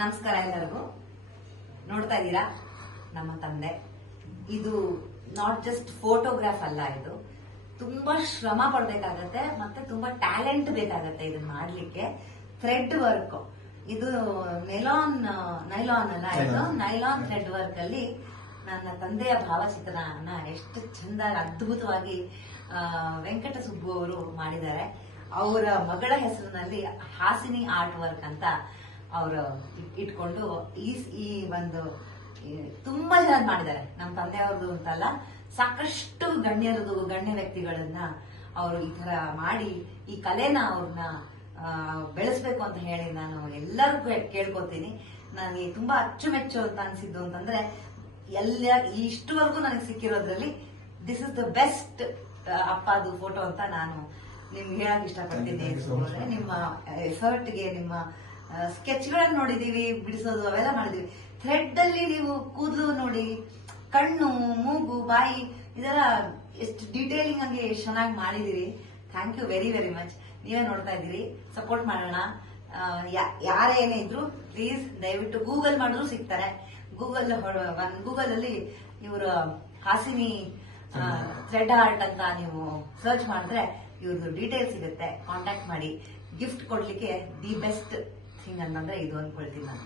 ನಮಸ್ಕಾರ ಎಲ್ಲರಿಗೂ. ನೋಡ್ತಾ ಇದ್ದೀರಾ ನಮ್ಮ ತಂದೆ. ಇದು ನಾಟ್ ಜಸ್ಟ್ ಫೋಟೋಗ್ರಾಫ್ ಅಲ್ಲ, ಇದು ತುಂಬಾ ಶ್ರಮ ಪಡ್ಬೇಕಾಗತ್ತೆ ಮತ್ತೆ ತುಂಬಾ ಟ್ಯಾಲೆಂಟ್ ಬೇಕಾಗತ್ತೆ ಇದನ್ನ ಮಾಡ್ಲಿಕ್ಕೆ. ಥ್ರೆಡ್ ವರ್ಕ್ ಇದು ನೈಲಾನ್ ಅಲ್ಲ, ಇದು ನೈಲಾನ್ ಥ್ರೆಡ್ ವರ್ಕ್ ಅಲ್ಲಿ ನನ್ನ ತಂದೆಯ ಭಾವಚಿತ್ರನ ಎಷ್ಟು ಚಂದ ಅದ್ಭುತವಾಗಿ ವೆಂಕಟ ಸುಬ್ಬು ಅವರು ಮಾಡಿದ್ದಾರೆ. ಅವರ ಮಗಳ ಹೆಸರಿನಲ್ಲಿ ಹಾಸಿನಿ ಆರ್ಟ್ ವರ್ಕ್ ಅಂತ ಅವರು ಇಟ್ಕೊಂಡು ಈ ಒಂದು ತುಂಬಾ ಜನ ಮಾಡಿದ್ದಾರೆ. ನಮ್ಮ ತಂದೆಯವ್ರದ್ದು ಅಂತಲ್ಲ, ಸಾಕಷ್ಟು ಗಣ್ಯ ವ್ಯಕ್ತಿಗಳನ್ನ ಅವರು ಈ ತರ ಮಾಡಿ ಈ ಕಲೆನ ಅವ್ರನ್ನ ಬೆಳೆಸ್ಬೇಕು ಅಂತ ಹೇಳಿ ನಾನು ಎಲ್ಲರಿಗೂ ಕೇಳ್ಕೊತೀನಿ. ನನಗೆ ತುಂಬಾ ಅಚ್ಚುಮೆಚ್ಚು ಅಂತ ಅನ್ಸಿದ್ದು ಅಂತಂದ್ರೆ ಇಷ್ಟುವರೆಗೂ ನನಗೆ ಸಿಕ್ಕಿರೋದ್ರಲ್ಲಿ ದಿಸ್ ಇಸ್ ದ ಬೆಸ್ಟ್ ಅಪ್ಪದು ಫೋಟೋ ಅಂತ ನಾನು ನಿಮ್ಗೆ ಹೇಳಕ್ ಇಷ್ಟಪಡ್ತೀನಿ. ನಿಮ್ಮ ಎಫರ್ಟ್ಗೆ, ನಿಮ್ಮ ಸ್ಕೆಚ್ಗಳನ್ನ ನೋಡಿದೀವಿ, ಬಿಡಿಸೋದು ಅವೆಲ್ಲ ಮಾಡಿದೀವಿ. ಥ್ರೆಡ್ ಅಲ್ಲಿ ನೀವು ಕೂದಲು ನೋಡಿ, ಕಣ್ಣು, ಮೂಗು, ಬಾಯಿ ಇದೆಲ್ಲ ಎಷ್ಟು ಡೀಟೇಲಿಂಗ್ ಆಗಿ ಎಷ್ಟು ಚೆನ್ನಾಗಿ ಮಾಡಿದೀರಿ. Thank you very very much. ನೀವೇ ನೋಡ್ತಾ ಇದ್ದೀರಿ, ಸಪೋರ್ಟ್ ಮಾಡೋಣ. ಯಾರೇ ಏನೇ ಇದ್ರು ಪ್ಲೀಸ್ ದಯವಿಟ್ಟು ಗೂಗಲ್ ಮಾಡಿದ್ರು ಸಿಗ್ತಾರೆ. ಗೂಗಲ್ ಅಲ್ಲಿ ಇವರು ಹಾಸಿನಿ ಥ್ರೆಡ್ ಆರ್ಟ್ ಅಂತ ನೀವು ಸರ್ಚ್ ಮಾಡಿದ್ರೆ ಇವ್ರದ್ದು ಡೀಟೇಲ್ ಸಿಗುತ್ತೆ. ಕಾಂಟ್ಯಾಕ್ಟ್ ಮಾಡಿ. ಗಿಫ್ಟ್ ಕೊಡ್ಲಿಕ್ಕೆ ದಿ ಬೆಸ್ಟ್ ಥಿಂಗ್ ಅಂತಂದ್ರೆ ಇದು ಅನ್ಕೊಳ್ತೀನಿ ನಾನು.